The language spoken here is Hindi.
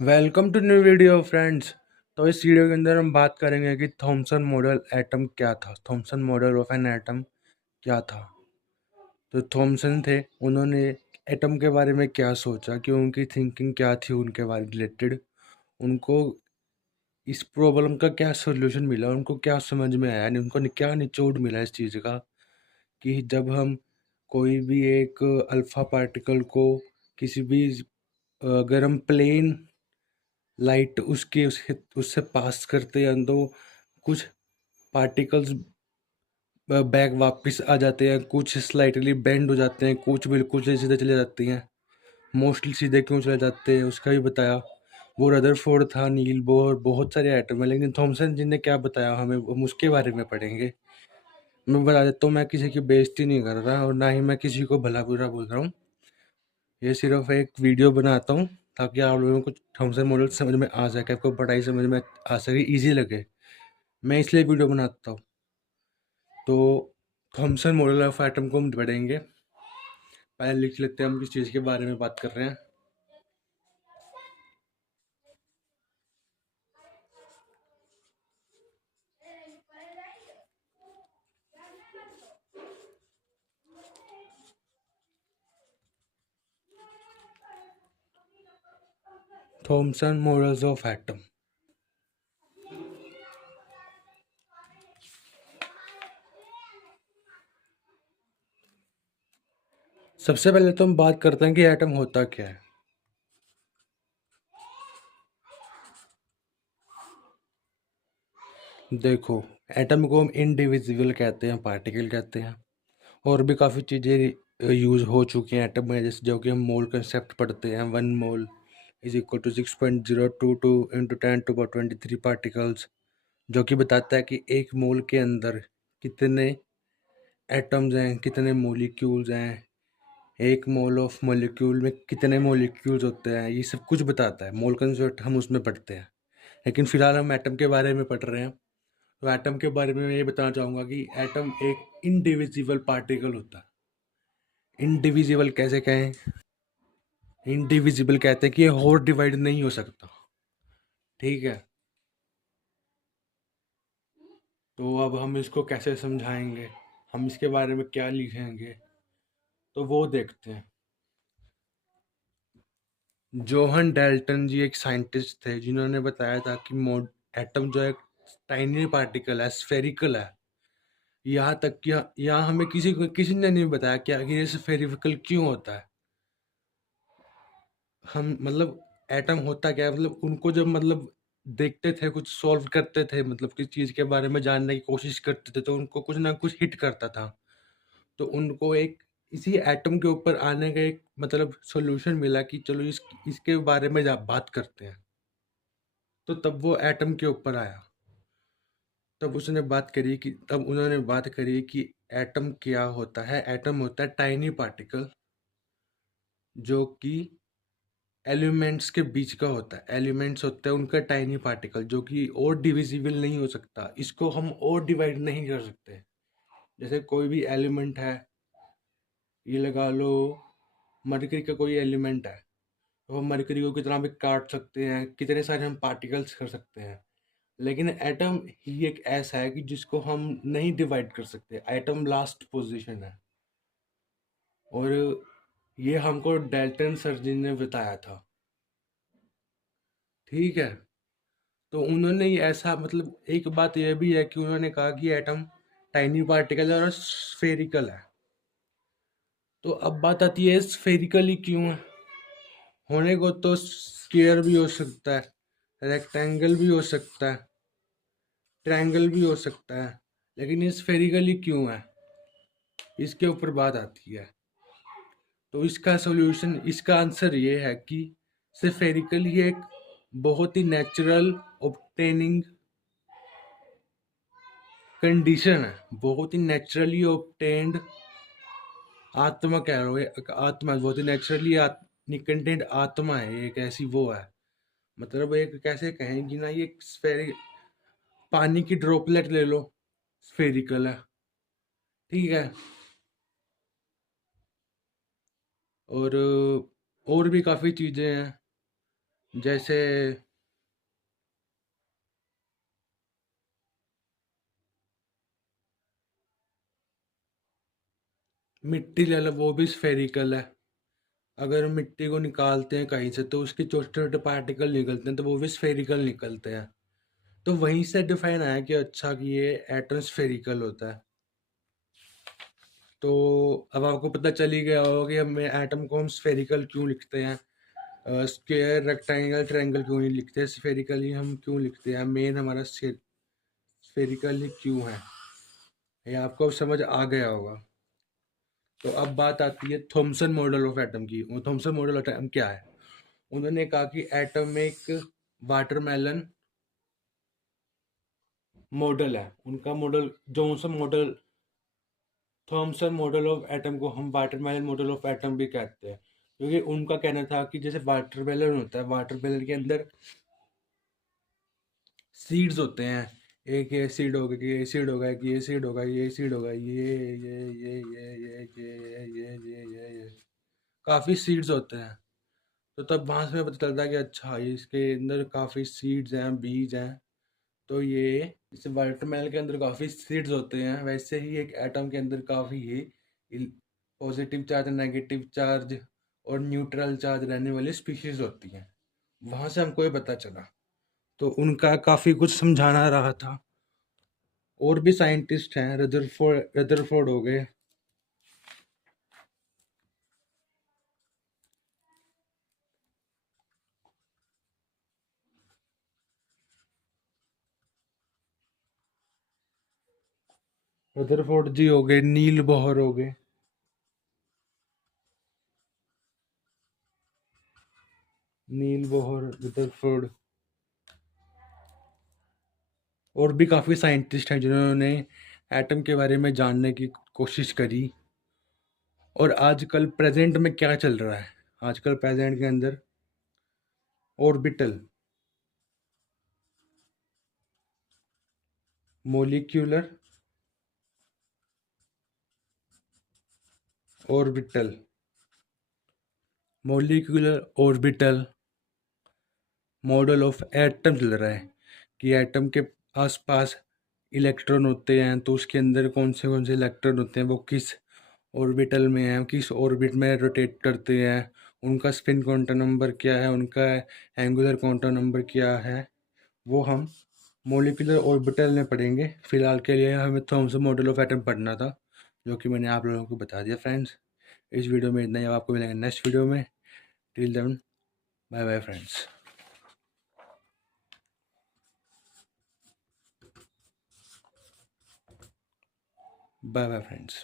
Welcome to new video friends. तो इस वीडियो के अंदर हम बात करेंगे कि थॉमसन मॉडल एटम क्या था। Thompson model of an atom क्या था। तो थॉमसन थे, उन्होंने एटम के बारे में क्या सोचा, कि उनकी थिंकिंग क्या थी उनके बारे रिलेटेड, उनको इस प्रॉब्लम का क्या सोल्यूशन मिला, उनको क्या समझ में आया, यानी उनको क्या निचोड़ मिला इस चीज़ का, कि जब हम कोई भी एक अल्फा पार्टिकल को किसी भी अगर हम प्लेन लाइट उससे पास करते हैं तो कुछ पार्टिकल्स बैक वापस आ जाते हैं, कुछ स्लाइटली बेंड हो जाते हैं, कुछ बिल्कुल से सीधे चले जाते हैं। मोस्टली सीधे क्यों चले जाते हैं उसका भी बताया। वो रदरफोर्ड था, नील बोर, बहुत सारे एटम है, लेकिन थॉमसन जी ने क्या बताया हमें हम उसके बारे में पढ़ेंगे। मैं बता देता हूँ, मैं किसी की बेइज्जती नहीं कर रहा और ना ही मैं किसी को भला बुरा बोल रहा हूँ। ये सिर्फ एक वीडियो बनाता हूँ ताकि आप लोगों को थॉमसन मॉडल समझ में आ सके, आपको पढ़ाई समझ में आ सके, ईजी लगे। मैं इसलिए वीडियो बनाता हूँ। तो थॉमसन मॉडल ऑफ एटम को हम पढ़ेंगे। पहले लिख लेते हैं हम किस चीज़ के बारे में बात कर रहे हैं। Thomson models of atom. सबसे पहले तो हम बात करते हैं कि एटम होता क्या है। देखो, एटम को हम इनडिविजिबल कहते हैं, पार्टिकल कहते हैं, और भी काफ़ी चीज़ें यूज़ हो चुकी हैं एटम में, जैसे जो कि हम मोल कंसेप्ट पढ़ते हैं। 1 mole is equal to 6.022 into 10⁻23 particles, जो कि बताता है कि एक मोल के अंदर कितने एटम्स हैं, कितने मोलिक्यूल्स हैं, एक मोल ऑफ मोलिक्यूल में कितने मोलिक्यूल्स होते हैं, ये सब कुछ बताता है। मोल कंसेप्ट हम उसमें पढ़ते हैं, लेकिन फिलहाल हम एटम के बारे में पढ़ रहे हैं। तो एटम के बारे में मैं ये बताना चाहूँगा कि एटम एक इनडिविजिबल पार्टिकल होता है। इनडिविजिबल कैसे कहें? इनडिविजिबल कहते हैं कि ये और डिवाइड नहीं हो सकता। ठीक है, तो अब हम इसको कैसे समझाएंगे, हम इसके बारे में क्या लिखेंगे, तो वो देखते हैं। जोहन डेल्टन जी एक साइंटिस्ट थे जिन्होंने बताया था कि मोड एटम जो है टाइनी पार्टिकल है, स्फेरिकल है। यहाँ तक कि यहाँ हमें किसी ने नहीं बताया कि आखिर ये स्फेरिकल क्यों होता है। हम मतलब एटम होता क्या है, मतलब उनको जब मतलब देखते थे, कुछ सॉल्व करते थे, मतलब किस चीज़ के बारे में जानने की कोशिश करते थे, तो उनको कुछ ना कुछ हिट करता था। तो उनको एक इसी एटम के ऊपर आने का एक मतलब सॉल्यूशन मिला कि चलो इसके बारे में बात करते हैं। तो तब वो एटम के ऊपर आया। तब उन्होंने बात करी कि एटम क्या होता है। एटम होता है टाइनी पार्टिकल जो कि एलिमेंट्स के बीच का होता है। एलिमेंट्स होते हैं उनका टाइनी पार्टिकल जो कि और डिविजिबल नहीं हो सकता, इसको हम और डिवाइड नहीं कर सकते। जैसे कोई भी एलिमेंट है, ये लगा लो मरकरी का कोई एलिमेंट है, तो हम मरकरी को कितना भी काट सकते हैं, कितने सारे हम पार्टिकल्स कर सकते हैं। लेकिन एटम ही एक ऐसा है कि जिसको हम नहीं डिवाइड कर सकते। एटम लास्ट पोजीशन है, और ये हमको डेल्टन सर जी ने बताया था। ठीक है, तो उन्होंने ही ऐसा मतलब एक बात यह भी है कि उन्होंने कहा कि एटम टाइनी पार्टिकल है और स्फेरिकल है। तो अब बात आती है स्फेरिकल ही क्यों है। होने को तो स्क्वायर भी हो सकता है, रेक्टेंगल भी हो सकता है, ट्रायंगल भी हो सकता है, लेकिन ये स्फेरिकल ही क्यों है, इसके ऊपर बात आती है। तो इसका सॉल्यूशन, इसका आंसर ये है कि स्फेरिकल ही एक बहुत ही नेचुरल ऑब्टेनिंग कंडीशन है, बहुत ही नेचुरली ऑब्टेन्ड आत्मा कह रहे हो, आत्मा बहुत ही नेचुरली कंटेंट आत्मा है, एक ऐसी वो है। मतलब एक कैसे कहें कि ना, ये स्फेरिक पानी की ड्रॉपलेट ले लो, स्फेरिकल है। ठीक है, और भी काफ़ी चीज़ें हैं जैसे मिट्टी ले लो, वो भी स्फेरिकल है। अगर हम मिट्टी को निकालते हैं कहीं से तो उसके छोटे छोटे पार्टिकल निकलते हैं, तो वो भी स्फेरिकल निकलते हैं। तो वहीं से डिफाइन आया कि अच्छा कि ये एटम स्फेरिकल होता है। तो अब आपको पता चल ही गया होगा कि हम एटम को हम स्फेरिकल क्यों लिखते हैं, स्क्वायर रेक्टेंगल ट्रायंगल क्यों नहीं लिखते, स्फेरिकल ही हम क्यों लिखते हैं, मेन हमारा स्फेरिकल ही क्यों है, ये आपको अब समझ आ गया होगा। तो अब बात आती है थॉमसन मॉडल ऑफ एटम की। वो थॉमसन मॉडल ऑफ एटम क्या है? उन्होंने कहा कि एटम में एक वाटरमेलन मॉडल है। उनका model Johnson model, Thompson model of atom को हम वाटरमेलन मॉडल ऑफ एटम भी कहते हैं, क्योंकि उनका कहना था कि जैसे वाटरमेलन होता है, वाटरमेलन के अंदर सीड्स होते हैं। एक ये सीड होगा, कि ये सीड होगा, कि ये सीड होगा, ये सीड होगा, ये काफ़ी सीड्स होते हैं। तो तब वहाँ से हमें पता चलता है कि अच्छा ये इसके अंदर काफ़ी सीड्स हैं, बीज हैं। तो ये जैसे वाटरमेलन के अंदर काफ़ी सीड्स होते हैं, वैसे ही एक एटम के अंदर काफ़ी ही पॉजिटिव चार्ज, नेगेटिव चार्ज और न्यूट्रल चार्ज रहने वाली स्पीशीज होती हैं। वहाँ से हमको ये पता चला। तो उनका काफ़ी कुछ समझाना रहा था। और भी साइंटिस्ट हैं, रदरफोर्ड रदरफोर्ड हो गए। रदरफोर्ड जी हो गए, नील बोहर हो गए। नील बोहर, रदरफोर्ड और भी काफ़ी साइंटिस्ट हैं जिन्होंने एटम के बारे में जानने की कोशिश करी। और आजकल प्रेजेंट में क्या चल रहा है? आजकल प्रेजेंट के अंदर orbital, molecular orbital, molecular orbital model of atom चल रहा है कि एटम के आसपास इलेक्ट्रॉन होते हैं, तो उसके अंदर कौन से इलेक्ट्रॉन होते हैं, वो किस ऑर्बिटल में हैं, किस ऑर्बिट में रोटेट करते हैं, उनका स्पिन क्वांटम नंबर क्या है, उनका एंगुलर क्वांटम नंबर क्या है, वो हम मोलिकुलर ऑर्बिटल में पढ़ेंगे। फिलहाल के लिए हमें थॉमसन मॉडल ऑफ एटम पढ़ना था, जो कि मैंने आप लोगों को बता दिया फ्रेंड्स। इस वीडियो में इतना ही, अब आपको मिलेंगे नेक्स्ट वीडियो में। Till then, bye bye friends. Bye bye friends.